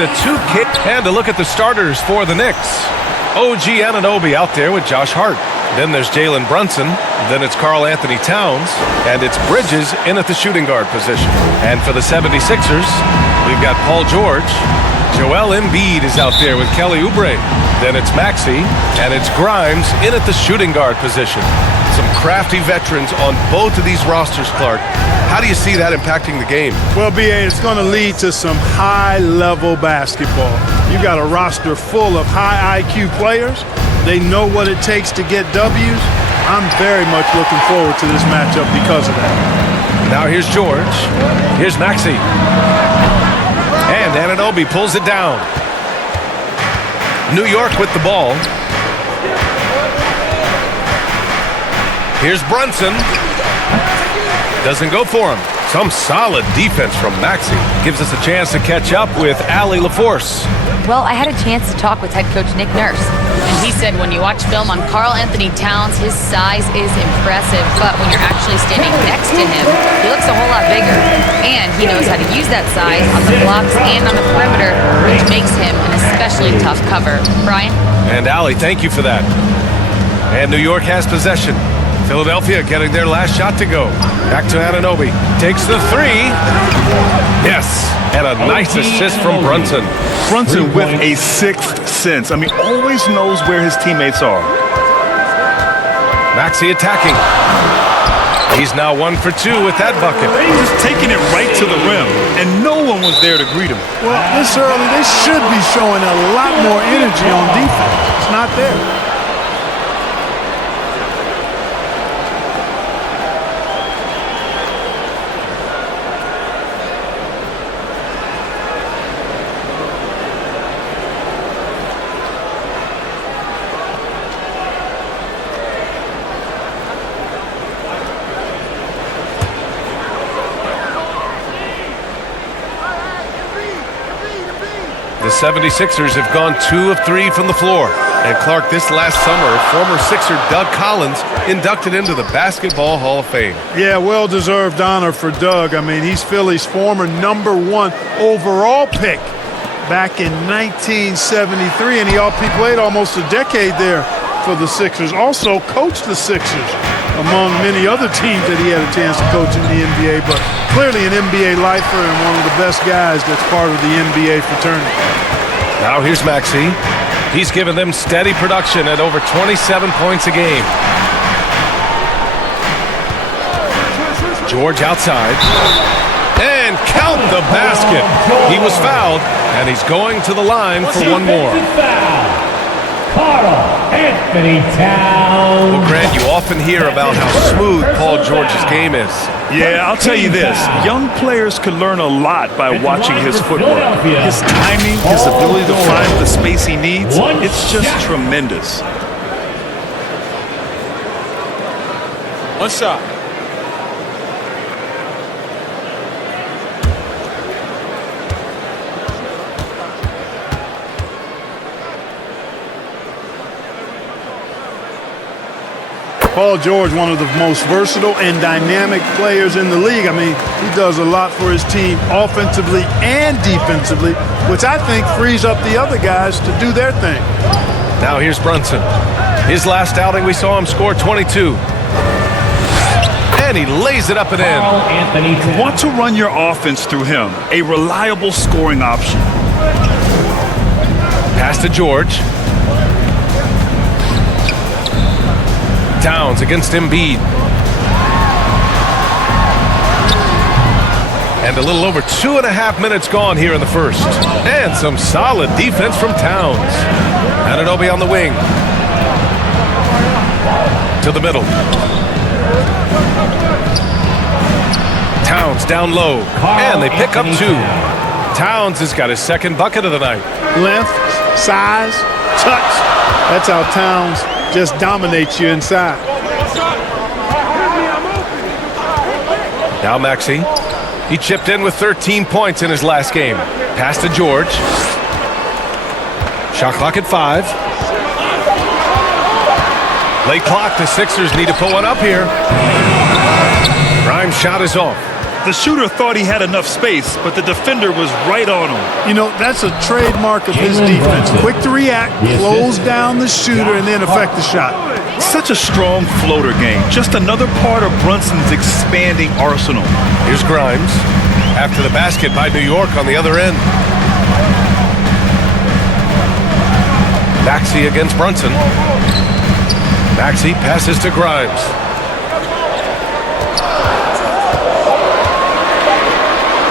the 2 kick. And to look at the starters for the Knicks. OG Anunoby out there with Josh Hart. Then there's Jalen Brunson. Then it's Karl Anthony Towns. And it's Bridges in at the shooting guard position. And for the 76ers, we've got Paul George. Joel Embiid is out there with Kelly Oubre. Then it's Maxey. And it's Grimes in at the shooting guard position. Some crafty veterans on both of these rosters, Clark. How do you see that impacting the game? Well, B.A., it's going to lead to some high-level basketball. You've got a roster full of high IQ players. They know what it takes to get W's. I'm very much looking forward to this matchup because of that. Now here's George. Here's Maxey. And Anunoby pulls it down. New York with the ball. Here's Brunson. Doesn't go for him. Some solid defense from Maxey. Gives us a chance to catch up with Allie LaForce. Well, I had a chance to talk with head coach Nick Nurse. And he said when you watch film on Karl Anthony Towns, his size is impressive. But when you're actually standing next to him, he looks a whole lot bigger. And he knows how to use that size on the blocks and on the perimeter, which makes him an especially tough cover. Brian? And Allie, thank you for that. And New York has possession. Philadelphia getting their last shot to go. Back to Anunoby. Takes the 3. Yes. And a nice assist from Brunson. Brunson with a sixth sense. I mean, always knows where his teammates are. Maxey attacking. He's now 1 for 2 with that bucket. Just taking it right to the rim, and no one was there to greet him. Well, this early, they should be showing a lot more energy on defense. It's not there. The 76ers have gone 2 of 3 from the floor. And Clark, this last summer, former Sixer Doug Collins inducted into the Basketball Hall of Fame. Yeah, well-deserved honor for Doug. I mean, he's Philly's former #1 overall pick back in 1973, and he played almost a decade there for the Sixers. Also coached the Sixers, among many other teams that he had a chance to coach in the NBA, but clearly an NBA lifer and one of the best guys that's part of the NBA fraternity. Now here's Maxey. He's given them steady production at over 27 points a game. George outside. And count the basket. He was fouled, and he's going to the line for one more. Karl Anthony Towns. Well, Grant, you often hear about how smooth Paul George's game is. Yeah, I'll tell you this. Young players can learn a lot by watching his footwork. His timing, his ability to find the space he needs, it's just tremendous. One shot. Paul George, one of the most versatile and dynamic players in the league. I mean, he does a lot for his team offensively and defensively, which I think frees up the other guys to do their thing. Now here's Brunson. His last outing, we saw him score 22. And he lays it up and in. You want to run your offense through him, a reliable scoring option. Pass to George. Towns against Embiid. And a little over 2.5 minutes gone here in the first. And some solid defense from Towns. Anunoby on the wing. To the middle. Towns down low. And they pick up 2. Towns has got his second bucket of the night. Length, size, touch. That's how Towns just dominates you inside. Now Maxey. He chipped in with 13 points in his last game. Pass to George. Shot clock at 5. Late clock. The Sixers need to put one up here. Grimes' shot is off. The shooter thought he had enough space, but the defender was right on him. You know, that's a trademark of his defense. Quick to react, close down the shooter, and then affect the shot. Such a strong floater game. Just another part of Brunson's expanding arsenal. Here's Grimes. After the basket by New York on the other end. Maxey against Brunson. Maxey passes to Grimes.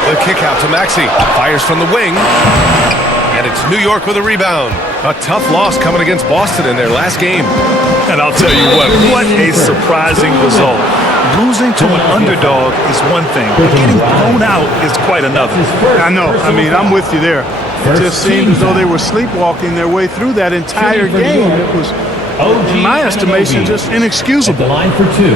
The kick out to Maxey. Fires from the wing. And it's New York with a rebound. A tough loss coming against Boston in their last game. And I'll tell you what a surprising result. Losing to an underdog is one thing, but getting blown out is quite another. I know. I mean, I'm with you there. It just seemed as though they were sleepwalking their way through that entire game. It was, in my estimation, just inexcusable. The line for two.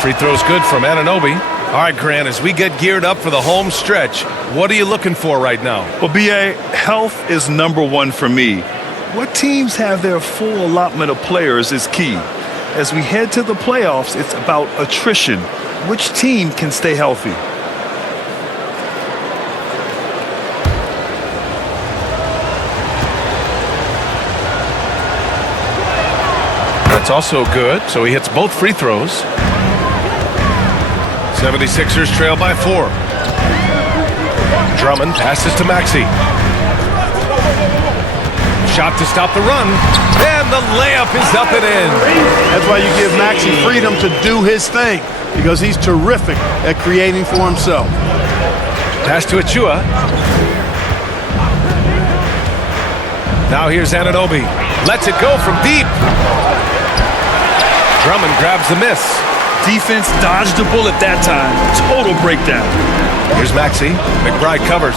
Free throw's good from Anunoby. All right, Grant, as we get geared up for the home stretch, what are you looking for right now? Well, B.A., health is number one for me. What teams have their full allotment of players is key. As we head to the playoffs, it's about attrition. Which team can stay healthy? That's also good, so he hits both free throws. 76ers trail by 4. Drummond passes to Maxey. Shot to stop the run, and the layup is up and in. That's why you give Maxey freedom to do his thing, because he's terrific at creating for himself. Pass to Achua. Now here's Anunoby. Lets it go from deep. Drummond grabs the miss. Defense dodged the bullet that time. Total breakdown. Here's Maxey. McBride covers.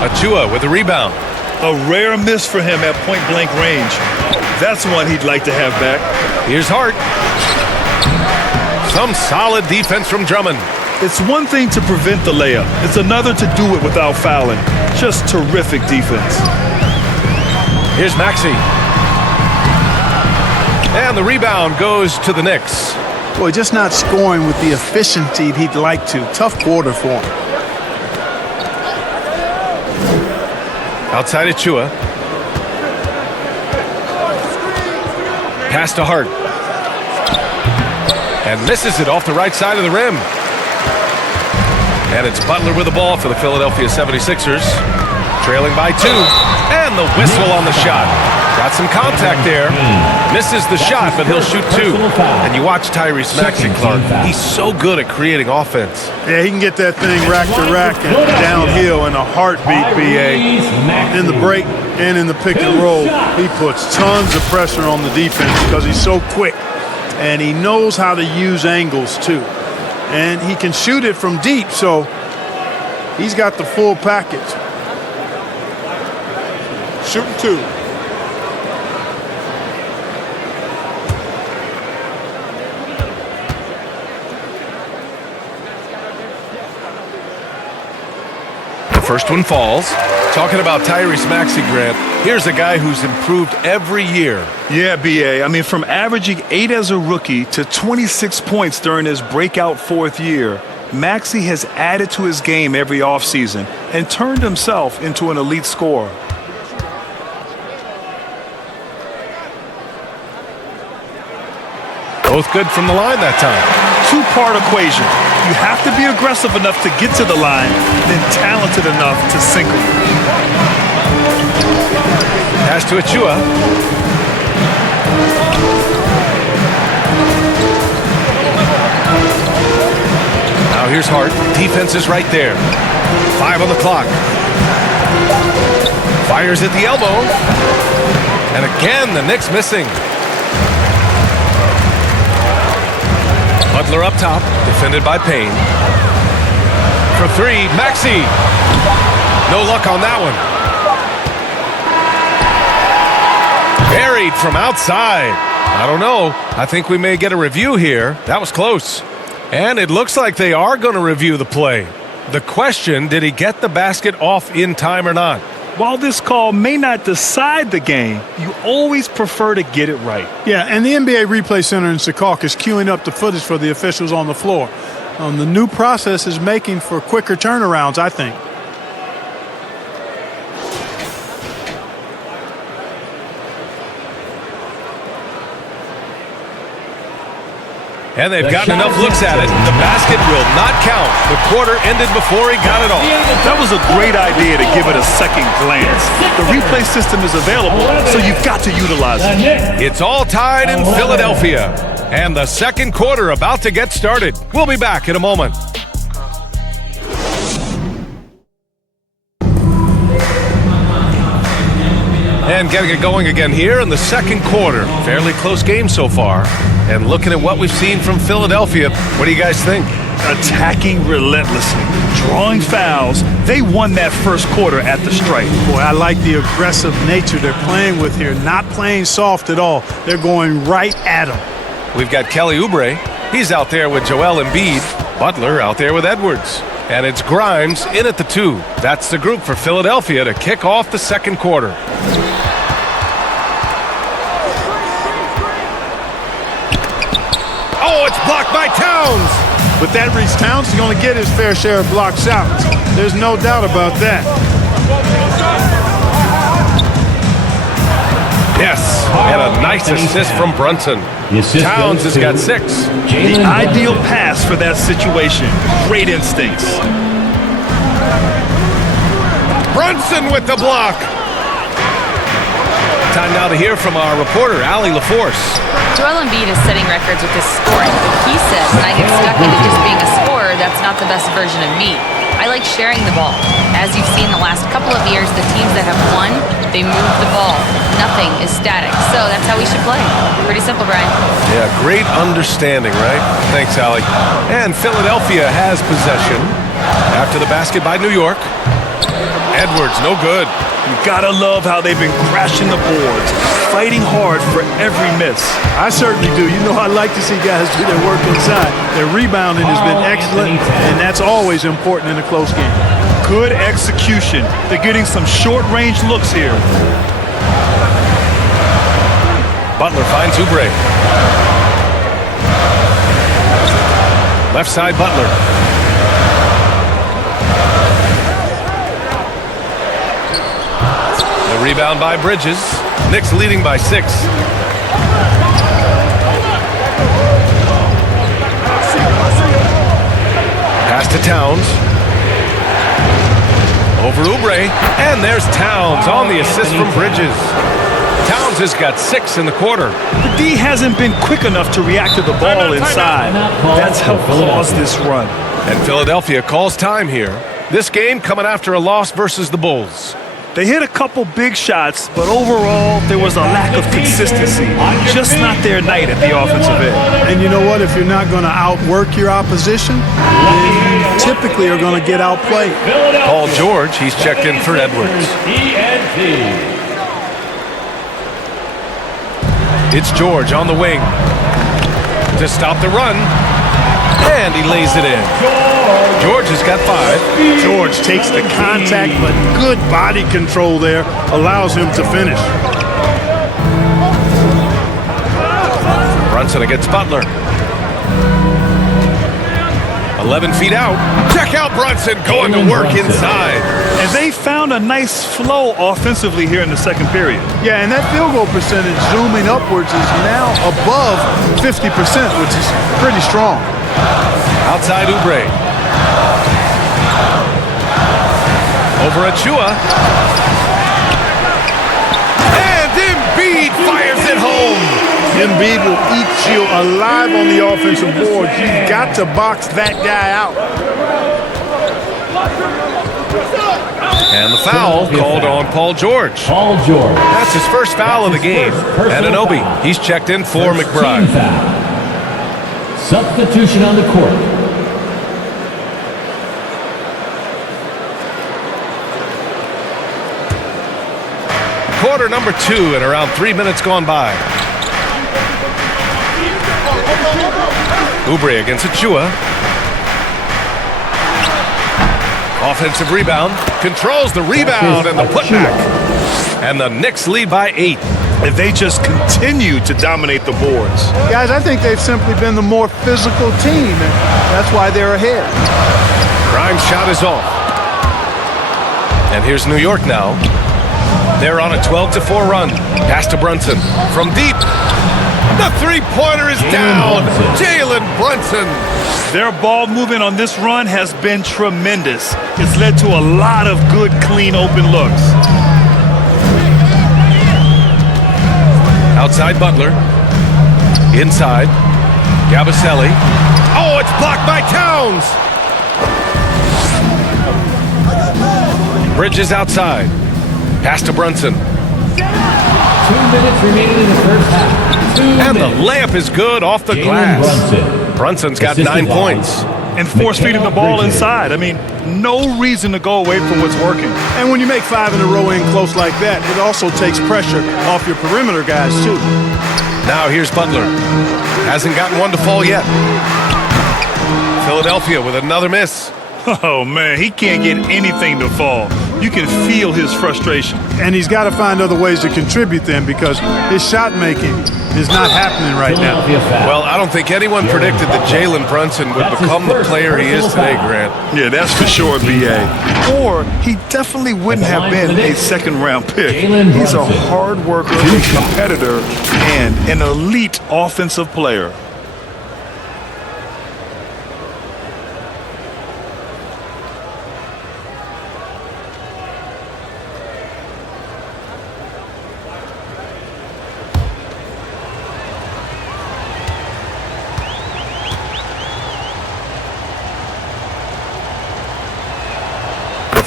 Achua with a rebound. A rare miss for him at point-blank range. That's one he'd like to have back. Here's Hart. Some solid defense from Drummond. It's one thing to prevent the layup. It's another to do it without fouling. Just terrific defense. Here's Maxey. And the rebound goes to the Knicks. Boy, just not scoring with the efficiency he'd like to. Tough quarter for him. Outside Achua. Pass to Hart. And misses it off the right side of the rim. And it's Butler with the ball for the Philadelphia 76ers. Trailing by 2. And the whistle on the shot. Got some contact there. Misses the shot, but he'll shoot 2. And you watch Tyrese Maxey, Clark. He's so good at creating offense. Yeah, he can get that thing rack to rack and downhill in a heartbeat, B.A. In the break and in the pick and roll, he puts tons of pressure on the defense because he's so quick. And he knows how to use angles, too. And he can shoot it from deep, so he's got the full package. Shooting 2. First one falls. Talking about Tyrese Maxey, Grant, here's a guy who's improved every year. Yeah, B.A. I mean, from averaging 8 as a rookie to 26 points during his breakout 4th year, Maxey has added to his game every offseason and turned himself into an elite scorer. Both good from the line that time. Two-part equation. You have to be aggressive enough to get to the line, then talented enough to sink them. Pass to Achua. Now here's Hart. Defense is right there. 5 on the clock. Fires at the elbow. And again, the Knicks missing. Butler up top, defended by Payne. For 3, Maxey. No luck on that one. Buried from outside. I don't know. I think we may get a review here. That was close. And it looks like they are going to review the play. The question, did he get the basket off in time or not? While this call may not decide the game, you always prefer to get it right. Yeah, and the NBA Replay Center in Secaucus is queuing up the footage for the officials on the floor. The new process is making for quicker turnarounds, I think. And they've gotten enough looks at it. The basket will not count. The quarter ended before he got it off. That was a great idea to give it a second glance. The replay system is available, so you've got to utilize it. It's all tied in Philadelphia. And the second quarter about to get started. We'll be back in a moment. And getting it going again here in the second quarter. Fairly close game so far. And looking at what we've seen from Philadelphia, what do you guys think? Attacking relentlessly, drawing fouls. They won that first quarter at the stripe. Boy, I like the aggressive nature they're playing with here. Not playing soft at all. They're going right at them. We've got Kelly Oubre. He's out there with Joel Embiid. Butler out there with Edwards. And it's Grimes in at the 2. That's the group for Philadelphia to kick off the second quarter. Oh, it's blocked by Towns. With that reach, Towns is going to get his fair share of blocked shots. There's no doubt about that. Yes, and a nice assist from Brunson. Towns has got 6. The ideal pass for that situation. Great instincts. Brunson with the block. Time now to hear from our reporter, Allie LaForce. Joel Embiid is setting records with his scoring. He says, when I get stuck into just being a scorer, that's not the best version of me. I like sharing the ball. As you've seen the last couple of years, the teams that have won, they move the ball. Nothing is static. So that's how we should play. Pretty simple, Brian. Yeah, great understanding, right? Thanks, Allie. And Philadelphia has possession after the basket by New York. Edwards, no good. You gotta love how they've been crashing the boards, fighting hard for every miss. I certainly do. You know, I like to see guys do their work inside. Their rebounding has been excellent, and that's always important in a close game. Good execution. They're getting some short-range looks here. Butler finds Oubre. Left side, Butler. The rebound by Bridges. Knicks leading by 6. Pass to Towns. Over Oubre. And there's Towns on the assist from Bridges. Towns has got 6 in the quarter. The D hasn't been quick enough to react to the ball inside. That's helped cause this run. And Philadelphia calls time here. This game coming after a loss versus the Bulls. They hit a couple big shots, but overall, there was a lack of consistency. Just not their night at the offensive end. And you know what? If you're not going to outwork your opposition, then you typically are going to get outplayed. Paul George, he's checked in for Edwards. It's George on the wing to stop the run, and he lays it in. George has got 5. George takes the contact, but good body control there allows him to finish. Brunson against Butler. 11 feet out. Check out Brunson going to work inside. And they found a nice flow offensively here in the second period. Yeah, and that field goal percentage zooming upwards is now above 50%, which is pretty strong. Outside Oubre. Over Achua. And Embiid fires it home. Embiid will eat you alive on the offensive board. You've got to box that guy out. And the foul called on Paul George. Paul George. That's his first foul of the game. Anunoby, he's checked in for McBride. Substitution on the court. quarter number 2 and around 3 minutes gone by. Oubre against Achua. Offensive rebound. Controls the rebound and the putback. And the Knicks lead by 8. And they just continue to dominate the boards. Guys, I think they've simply been the more physical team, and that's why they're ahead. Grimes' shot is off. And here's New York now. They're on a 12-4 run. Pass to Brunson from deep. The three-pointer is down. Jalen Brunson. Their ball movement on this run has been tremendous. It's led to a lot of good, clean, open looks. Outside Butler. Inside. Gabaselli. Oh, it's blocked by Towns. Bridges outside. Pass to Brunson. 2 minutes remaining in the first half. And the layup is good off the glass. Brunson's got 9 points. And force-feeding the ball inside. I mean, no reason to go away from what's working. And when you make 5 in a row in close like that, it also takes pressure off your perimeter guys, too. Now here's Butler. Hasn't gotten one to fall yet. Philadelphia with another miss. Oh, man, he can't get anything to fall. You can feel his frustration. And he's got to find other ways to contribute then, because his shot making is not happening right now. Well, I don't think anyone predicted that Jalen Brunson would become the player he is today, Grant. Yeah, that's for sure, B.A. Or he definitely wouldn't have been a second-round pick. He's a hard worker, a competitor, and an elite offensive player.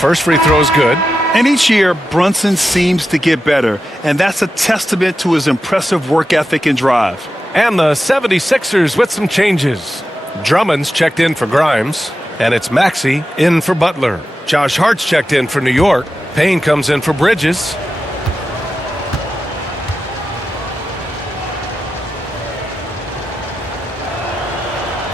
First free throw is good. And each year, Brunson seems to get better, and that's a testament to his impressive work ethic and drive. And the 76ers with some changes. Drummond's checked in for Grimes, and it's Maxey in for Butler. Josh Hart's checked in for New York. Payne comes in for Bridges.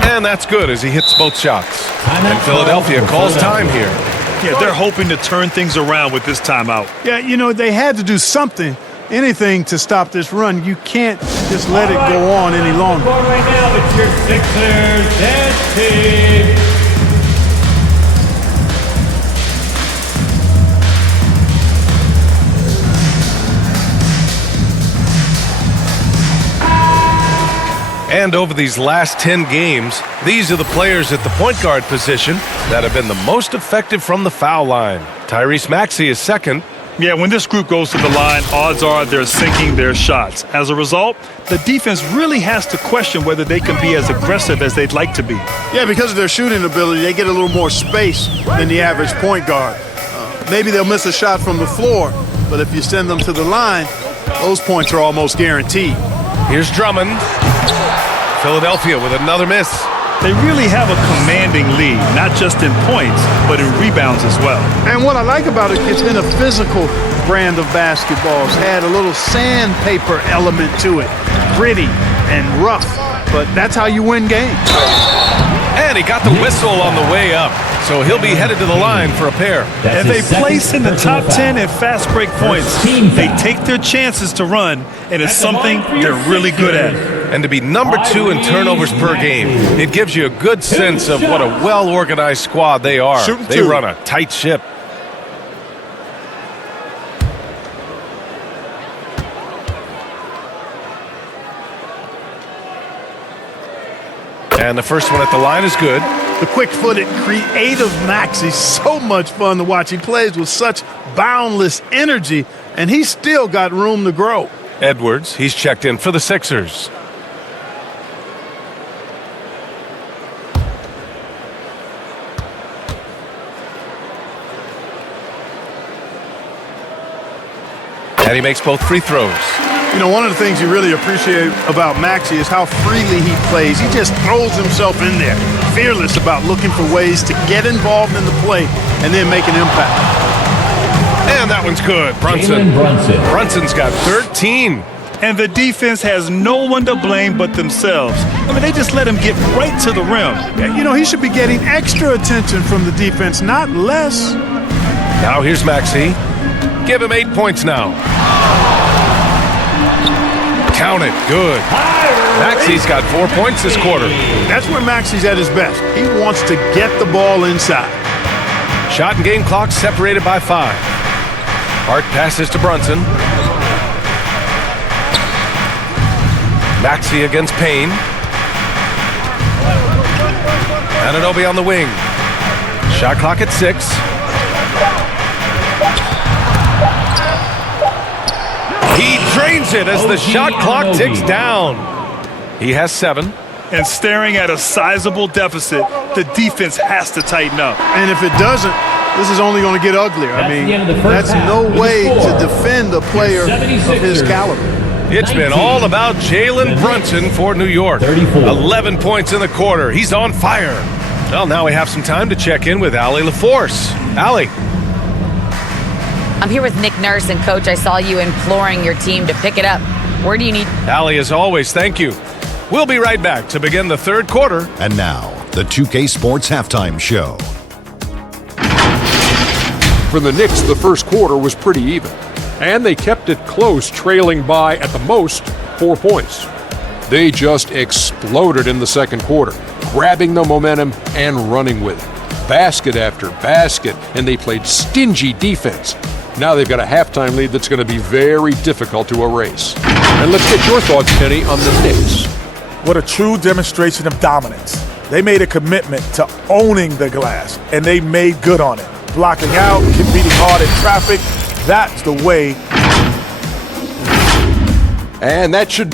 And that's good as he hits both shots. And Philadelphia calls time here. Yeah, they're hoping to turn things around with this timeout. Yeah, you know, they had to do something, anything to stop this run. You can't just let it go on any longer. Right now, it's your Sixers dance team. And over these last 10 games, these are the players at the point guard position that have been the most effective from the foul line. Tyrese Maxey is second. Yeah, when this group goes to the line, odds are they're sinking their shots. As a result, the defense really has to question whether they can be as aggressive as they'd like to be. Yeah, because of their shooting ability, they get a little more space than the average point guard. Maybe they'll miss a shot from the floor, but if you send them to the line, those points are almost guaranteed. Here's Drummond. Philadelphia with another miss. They really have a commanding lead, not just in points, but in rebounds as well. And what I like about it, it's been a physical brand of basketball. It's had a little sandpaper element to it. Gritty and rough, but that's how you win games. And he got the whistle on the way up, so he'll be headed to the line for a pair. And they place in the top 10 in fast break points. They take their chances to run, and it's something they're really good at. And to be number 2 in turnovers per game, it gives you a good sense of what a well-organized squad they are. They run a tight ship. And the first one at the line is good. The quick-footed, creative Maxey's so much fun to watch. He plays with such boundless energy, and he's still got room to grow. Edwards, he's checked in for the Sixers. And he makes both free throws. You know, one of the things you really appreciate about Maxey is how freely he plays. He just throws himself in there, fearless about looking for ways to get involved in the play and then make an impact. And And that one's good. Jalen Brunson. Brunson's got 13. And the defense has no one to blame but themselves. I mean, they just let him get right to the rim. You know, he should be getting extra attention from the defense, not less. Now here's Maxey. Give him 8 points now. Count it. Good. Maxey's got 4 points this quarter. That's where Maxey's at his best. He wants to get the ball inside. Shot and game clock separated by 5. Hart passes to Brunson. Maxey against Payne. Anunoby on the wing. Shot clock at 6. He drains it as the shot clock ticks down. He has 7. And staring at a sizable deficit, the defense has to tighten up. And if it doesn't, this is only going to get uglier. I mean, that's no way to defend a player of his caliber. It's been all about Jalen Brunson for New York. 11 points in the quarter. He's on fire. Well, now we have some time to check in with Allie LaForce. Allie. I'm here with Nick Nurse, and Coach, I saw you imploring your team to pick it up. Where do you need? Allie, as always, thank you. We'll be right back to begin the third quarter. And now, the 2K Sports Halftime Show. For the Knicks, the first quarter was pretty even, and they kept it close, trailing by, at the most, 4 points. They just exploded in the second quarter, grabbing the momentum and running with it. Basket after basket, and they played stingy defense. Now they've got a halftime lead that's going to be very difficult to erase. And let's get your thoughts, Kenny, on the Knicks. What a true demonstration of dominance. They made a commitment to owning the glass, and they made good on it. Blocking out, competing hard in traffic, that's the way. And that should...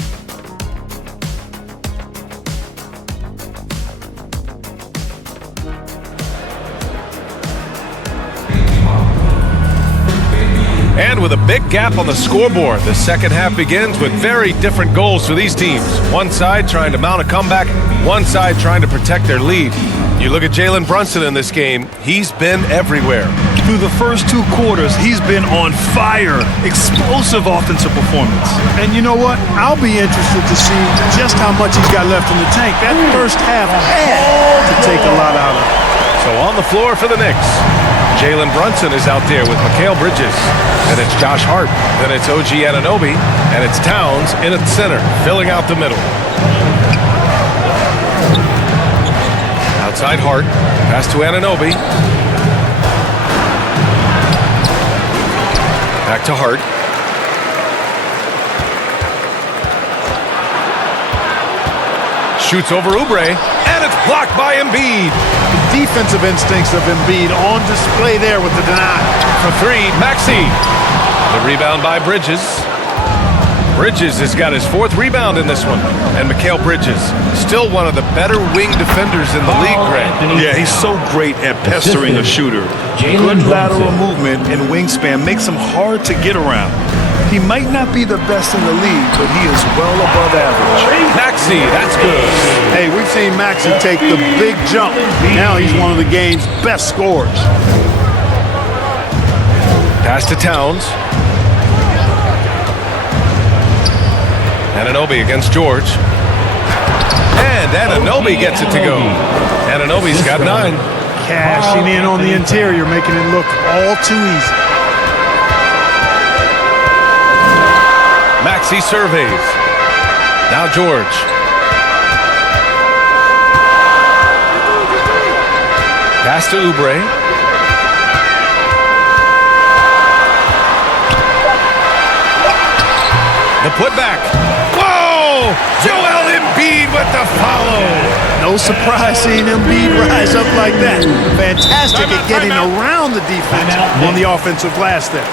And with a big gap on the scoreboard, the second half begins with very different goals for these teams. One side trying to mount a comeback, one side trying to protect their lead. You look at Jalen Brunson in this game, he's been everywhere. Through the first 2 quarters, he's been on fire. Explosive offensive performance. And you know what? I'll be interested to see just how much he's got left in the tank. That first half had to take a lot out of it. So on the floor for the Knicks, Jalen Brunson is out there with Mikal Bridges. Then it's Josh Hart. Then it's OG Anunoby. And it's Towns in at center, filling out the middle. Outside Hart. Pass to Anunoby. Back to Hart. Shoots over Oubre. And it's blocked by Embiid. The defensive instincts of Embiid on display there with the deny. For 3, Maxey. The rebound by Bridges. Bridges has got his 4th rebound in this one. And Mikal Bridges, still one of the better wing defenders in the league, Greg. Yeah, he's so great at pestering a shooter. Good lateral movement and wingspan makes him hard to get around. He might not be the best in the league, but he is well above average. Maxey, that's good. Hey, we've seen Maxey take the big jump. Now he's one of the game's best scorers. Pass to Towns. Anunoby against George. And Anunoby gets it to go. Anunoby's got 9. Cashing in on the interior, making it look all too easy. Maxey surveys. Now George. Pass to Oubre. The putback. Whoa! Joel Embiid with the follow. No surprise seeing Embiid rise up like that. Fantastic at getting around the defense on the offensive glass there.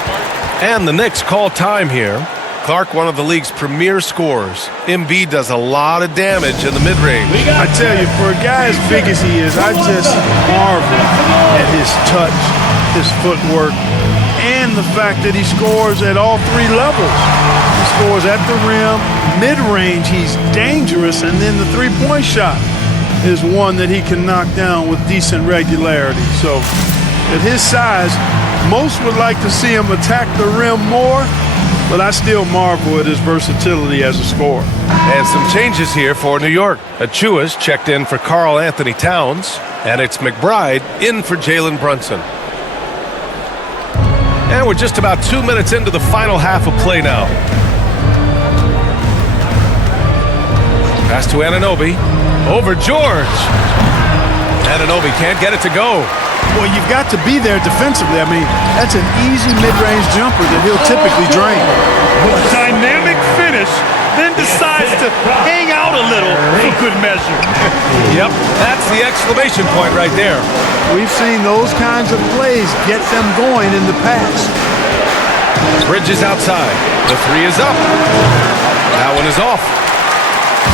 And the Knicks call time here. Clark, one of the league's premier scorers. Embiid does a lot of damage in the mid-range. I tell you, for a guy as big as he is, I just marvel at his touch, his footwork, and the fact that he scores at all 3 levels. He scores at the rim, mid-range, he's dangerous, and then the three-point shot is one that he can knock down with decent regularity. So at his size, Most would like to see him attack the rim more, but I still marvel at his versatility as a scorer. And some changes here for New York. Achua's checked in for Karl Anthony Towns, and it's McBride in for Jalen Brunson. And we're just about 2 minutes into the final half of play now. Pass to Anunoby. Over George. Anunoby can't get it to go. Well, you've got to be there defensively. I mean, that's an easy mid-range jumper that he'll typically drain. Dynamic finish, then decides to hang out a little for good measure. Yep, that's the exclamation point right there. We've seen those kinds of plays get them going in the past. Bridges outside. The three is up. That one is off.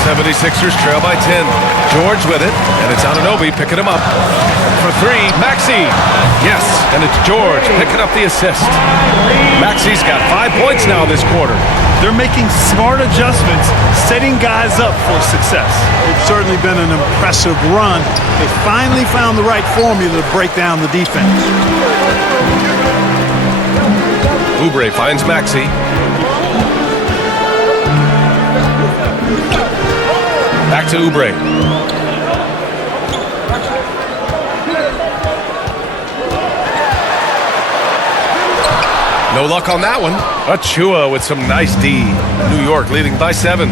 76ers trail by 10. George with it, and it's Anunoby picking him up. For three, Maxey. Yes, and it's George picking up the assist. Maxey's got 5 points now this quarter. They're making smart adjustments, setting guys up for success. It's certainly been an impressive run. They finally found the right formula to break down the defense. Oubre finds Maxey. Back to Oubre. No luck on that one. Achua with some nice D. New York leading by 7.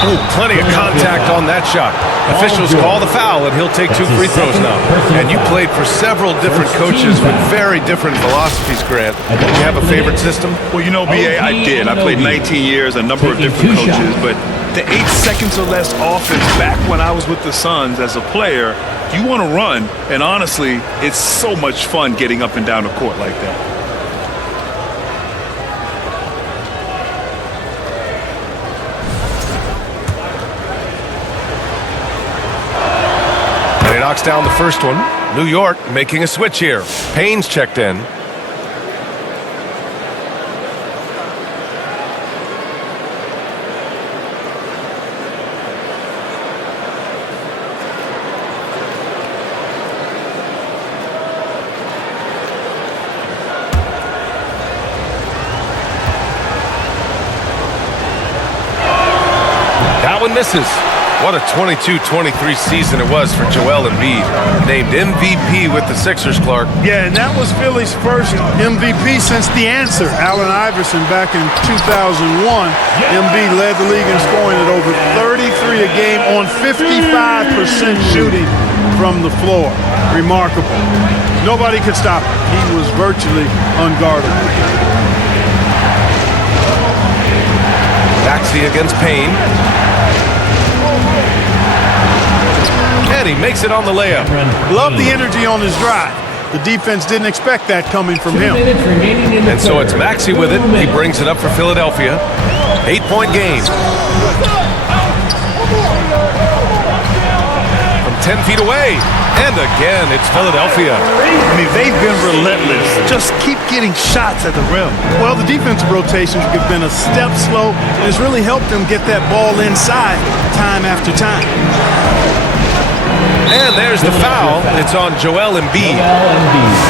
Oh, plenty of contact on that shot. Officials call the foul, and he'll take 2 free throws now. And you played for several different coaches with very different philosophies, Grant. Did you have a favorite system? Well, you know, B.A., I did. I played 19 years, a number of different coaches, but the 8 seconds or less offense back when I was with the Suns as a player, you want to run, and honestly, it's so much fun getting up and down the court like that. And he knocks down the first one. New York making a switch here. Payne's checked in. That one misses. What a 22-23 season it was for Joel Embiid. Named MVP with the Sixers, Clark. Yeah, and that was Philly's first MVP since the answer. Allen Iverson back in 2001. Embiid led the league in scoring at over 33 a game on 55% shooting from the floor. Remarkable. Nobody could stop him. He was virtually unguardable. Maxey against Payne. And he makes it on the layup. Love the energy on his drive. The defense didn't expect that coming from him. And so it's Maxey with it. He brings it up for Philadelphia. 8-point game. From 10 feet away. And again, it's Philadelphia. I mean, they've been relentless. Just keep getting shots at the rim. Well, the defensive rotations have been a step slow, and it's really helped them get that ball inside time after time. And there's the foul. It's on Joel Embiid.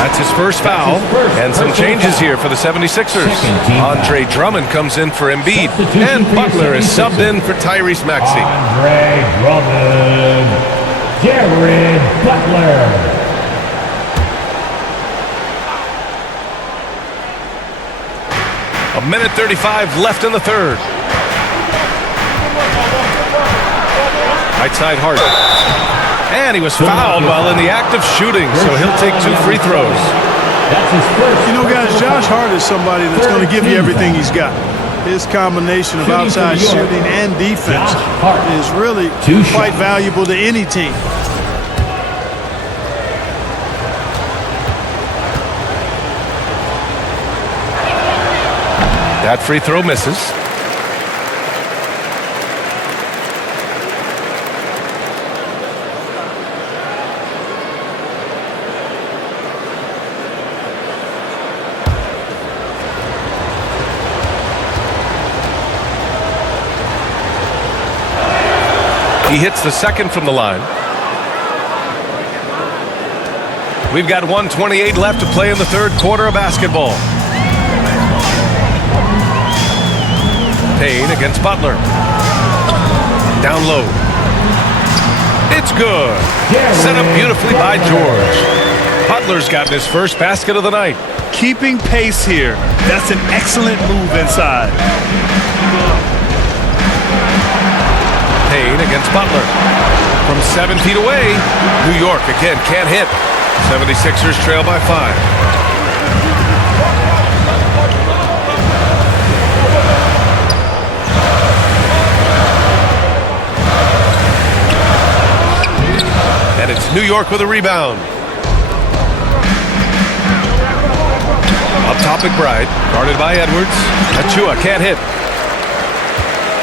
That's his first foul. And some changes here for the 76ers. Andre Drummond comes in for Embiid. And Butler is subbed in for Tyrese Maxey. Andre Drummond. Jared Butler. A minute 35 left in the third. Right side Hart. And he was fouled while in the act of shooting, so he'll take 2 free throws. That's his first. You know, guys, Josh Hart is somebody that's going to give you everything he's got. His combination of outside shooting and defense is really quite valuable to any team. That free throw misses. He hits the second from the line. We've got 1:28 left to play in the third quarter of basketball. Payne against Butler. Down low. It's good. Set up beautifully by George. Butler's gotten his first basket of the night. Keeping pace here. That's an excellent move inside. Payne against Butler. From 7 feet away, New York again can't hit. 76ers trail by 5. And it's New York with a rebound. Up top, McBride, guarded by Edwards. Achua can't hit.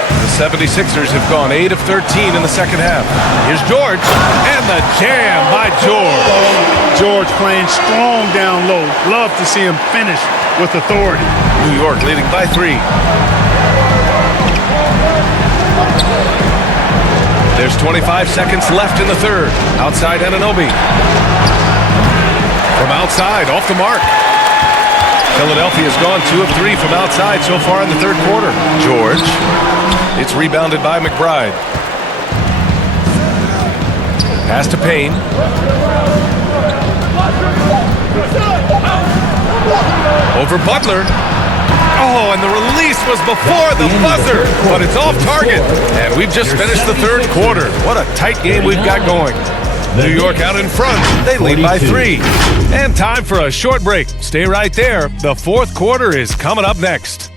The 76ers have gone 8 of 13 in the second half. Here's George, and the jam by George. George playing strong down low. Love to see him finish with authority. New York leading by 3. There's 25 seconds left in the third. Outside Anunoby. From outside, off the mark. Philadelphia's gone 2 of 3 from outside so far in the third quarter. George. It's rebounded by McBride. Pass to Payne. Over Butler. Oh, and the release was before the buzzer, but it's off target. And we've just finished the third quarter. What a tight game we've got going. New York out in front. They lead by 3. And time for a short break. Stay right there. The fourth quarter is coming up next.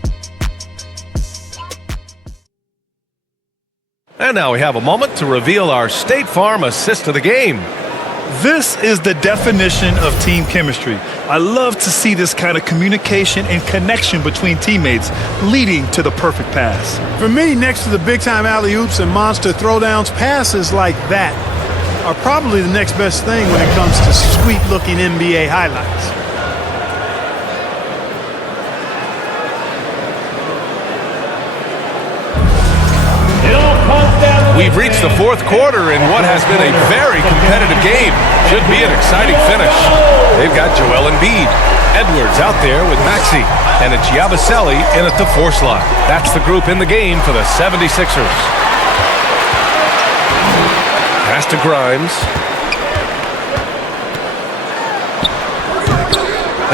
And now we have a moment to reveal our State Farm assist of the game. This is the definition of team chemistry. I love to see this kind of communication and connection between teammates leading to the perfect pass. For me, next to the big-time alley-oops and monster throwdowns, passes like that are probably the next best thing when it comes to sweet-looking NBA highlights. We've reached the fourth quarter in what has been a very competitive game. Should be an exciting finish. They've got Joel Embiid. Edwards out there with Maxey. And it's Yabusele in at the 4 slot. That's the group in the game for the 76ers. Pass to Grimes.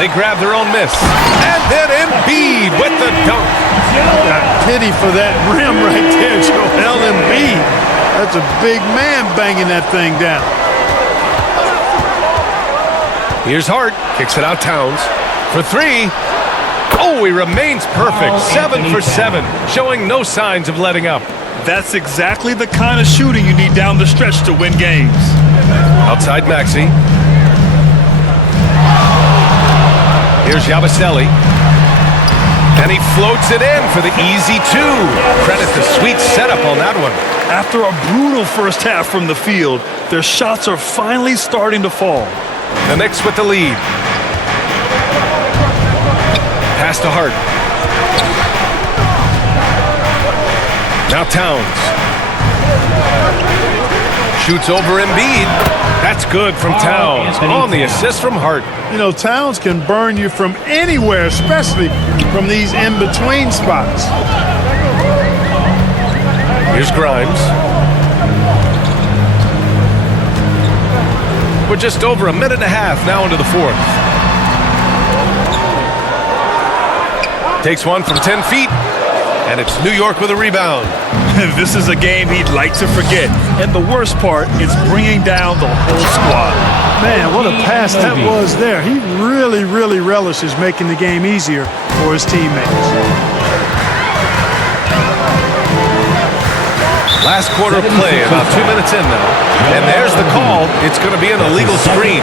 They grab their own miss. And then Embiid with the dunk. Got pity for that rim right there, Joel Embiid. That's a big man banging that thing down. Here's Hart. Kicks it out Towns. For 3. Oh, he remains perfect. 7 for 7. Showing no signs of letting up. That's exactly the kind of shooting you need down the stretch to win games. Outside Maxey. Here's Yabusele. And he floats it in for the easy 2. Credit the sweet setup on that one. After a brutal first half from the field, their shots are finally starting to fall. The Knicks with the lead. Pass to Hart. Now Towns. Shoots over Embiid. That's good from Towns. On the assist from Hart. You know, Towns can burn you from anywhere, especially from these in-between spots. Here's Grimes. We're just over a minute and a half now into the fourth. Takes one from 10 feet. And it's New York with a rebound. This is a game he'd like to forget. And the worst part is bringing down the whole squad. Man, what a pass that was there. He really, really relishes making the game easier for his teammates. Last quarter of play, about 2 minutes in now. And there's the call. It's going to be an illegal screen.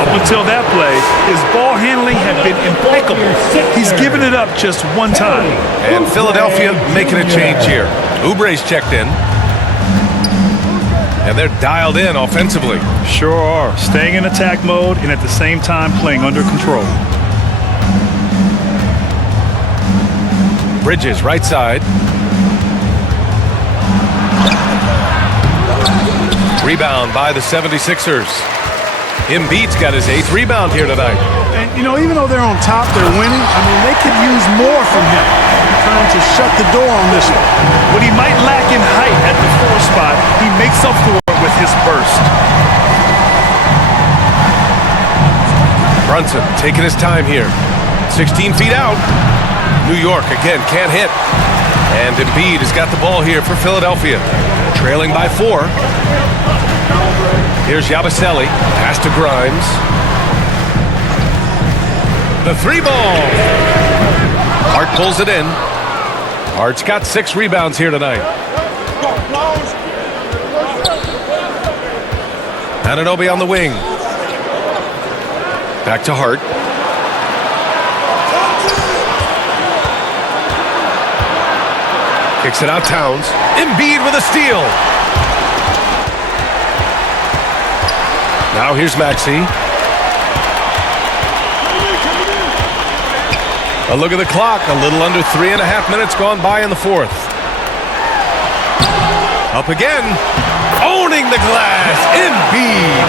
Up until that play, his ball handling had been impeccable. He's given it up just one time. And Philadelphia making a change here. Oubre's checked in. And they're dialed in offensively. Sure are. Staying in attack mode and at the same time playing under control. Bridges, right side. Rebound by the 76ers. Embiid's got his 8th rebound here tonight. And, you know, even though they're on top, they're winning. I mean, they could use more from him. Trying to shut the door on this one. What he might lack in height at the 4 spot, he makes up for it with his burst. Brunson taking his time here. 16 feet out. New York again can't hit. And Embiid has got the ball here for Philadelphia. Trailing by 4. Here's Yabusele. Pass to Grimes. The 3 ball. Hart pulls it in. Hart's got 6 rebounds here tonight. Anunoby on the wing. Back to Hart. Kicks it out Towns. Embiid with a steal. Now here's Maxey. A look at the clock. A little under 3.5 minutes gone by in the 4th. Up again. Owning the glass. Embiid.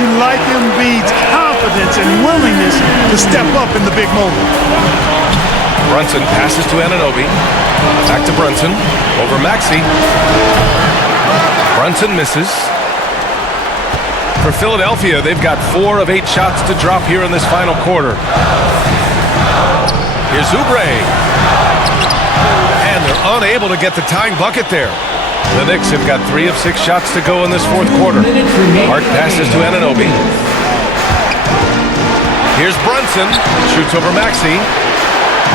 You like Embiid's confidence and willingness to step up in the big moment. Brunson passes to Anunoby. Back to Brunson. Over Maxey. Brunson misses. For Philadelphia, they've got 4 of 8 shots to drop here in this final quarter. Here's Oubre. And they're unable to get the tying bucket there. The Knicks have got 3 of 6 shots to go in this 4th quarter. Hart passes to Anunoby. Here's Brunson. Shoots over Maxey.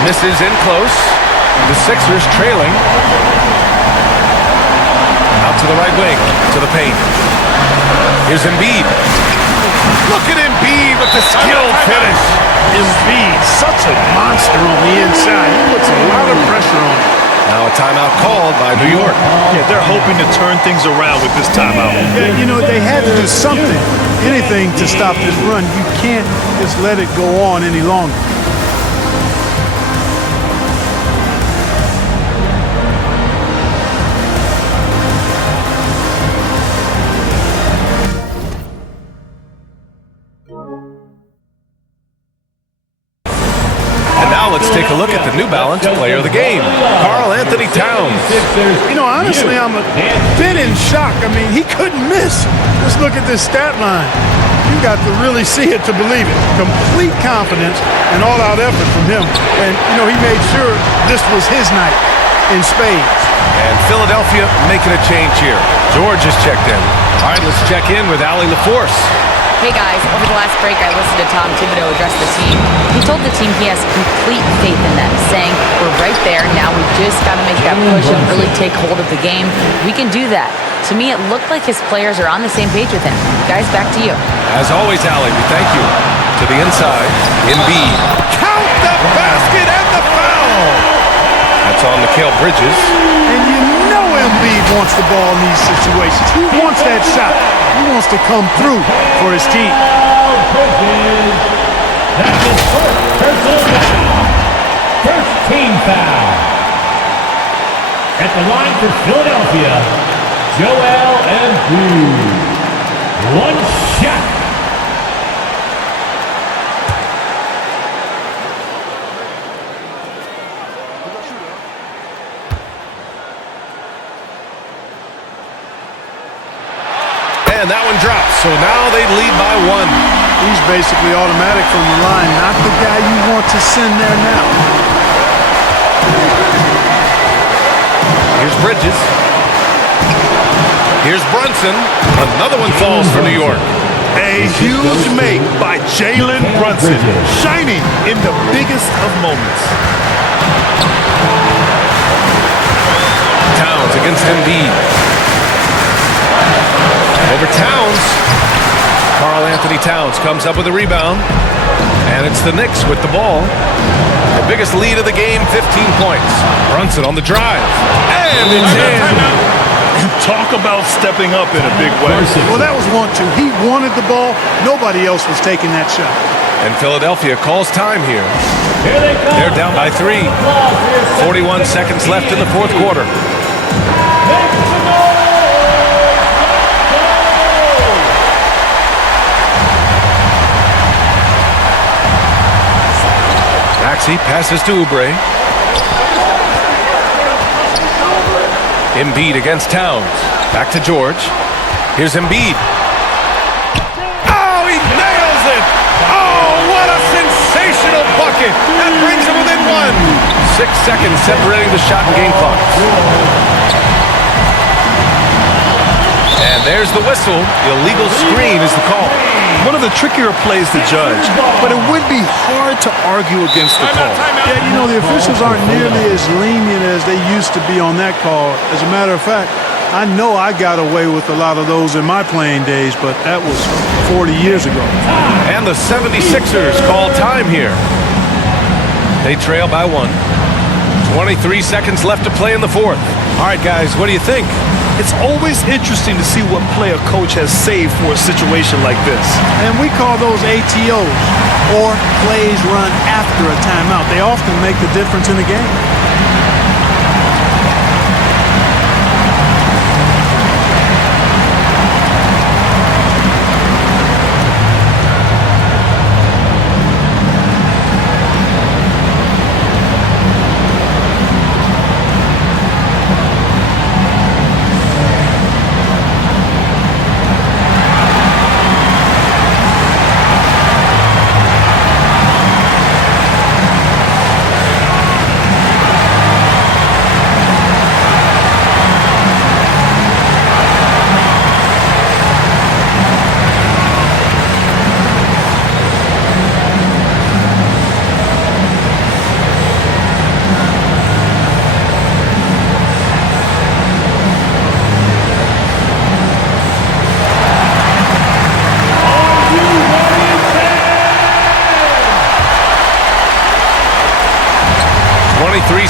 Misses in close. The Sixers trailing. Out to the right wing. To the paint. Here's Embiid. Look at Embiid with the skilled finish. Embiid, such a monster on the inside. He puts a lot of pressure on him. Now a timeout called by New York. Yeah, they're hoping to turn things around with this timeout. Yeah, you know, they had to do something, anything to stop this run. You can't just let it go on any longer. Let's take a look at the New Balance player of the game, Karl Anthony Towns. You know, honestly, I'm a bit in shock. I mean, he couldn't miss. Just look at this stat line. You got to really see it to believe it. Complete confidence and all-out effort from him. And, you know, he made sure this was his night in spades. And Philadelphia making a change here. George has checked in. All right, let's check in with Allie LaForce. Hey guys, over the last break I listened to Tom Thibodeau address the team. He told the team he has complete faith in them, saying, we're right there, now we've just got to make that push and really take hold of the game. We can do that. To me, it looked like his players are on the same page with him. Guys, back to you. As always, Allie, we thank you. To the inside, Embiid. Count the basket and the foul! That's on Mikal Bridges. And you know Embiid wants the ball in these situations. He wants that shot. He wants to come through for his team. That's his first personal foul. First team foul. At the line for Philadelphia, Joel Embiid. One shot. And that one drops, so now they lead by 1. He's basically automatic from the line, not the guy you want to send there now. Here's Bridges. Here's Brunson. Another one falls for New York. A huge make by Jalen Brunson, shining in the biggest of moments. Towns against Embiid. Over Towns. Karl Anthony Towns comes up with a rebound. And it's the Knicks with the ball. The biggest lead of the game, 15 points. Brunson on the drive. And it's in. Talk about stepping up in a big way. Well, that was 1-2. He wanted the ball. Nobody else was taking that shot. And Philadelphia calls time here. Here they come. They're down by 3. 41 seconds left in the 4th quarter. Maxey passes to Oubre. Embiid against Towns. Back to George. Here's Embiid. Oh, he nails it! Oh, what a sensational bucket! That brings him within one. 6 seconds separating the shot and game clock. And there's the whistle. Illegal screen is the call. One of the trickier plays to judge, but it would be hard to argue against the call. Yeah, you know, the officials aren't nearly as lenient as they used to be on that call. As a matter of fact, I know I got away with a lot of those in my playing days, but that was 40 years ago. And the 76ers call time here. They trail by 1. 23 seconds left to play in the fourth. All right, guys, what do you think? It's always interesting to see what play a coach has saved for a situation like this. And we call those ATOs, or plays run after a timeout. They often make the difference in the game.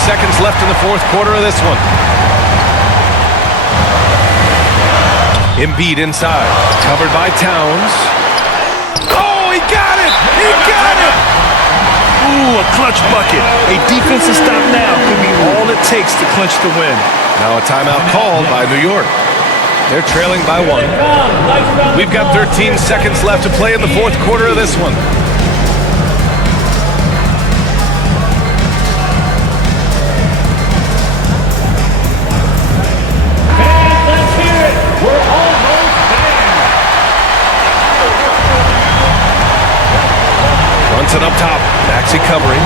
Seconds left in the fourth quarter of this one. Embiid inside, covered by Towns. Oh, he got it! He got it! Ooh, a clutch bucket. A defensive stop now could be all it takes to clinch the win. Now a timeout called by New York. They're trailing by 1. We've got 13 seconds left to play in the fourth quarter of this one. Brunson up top. Maxey covering.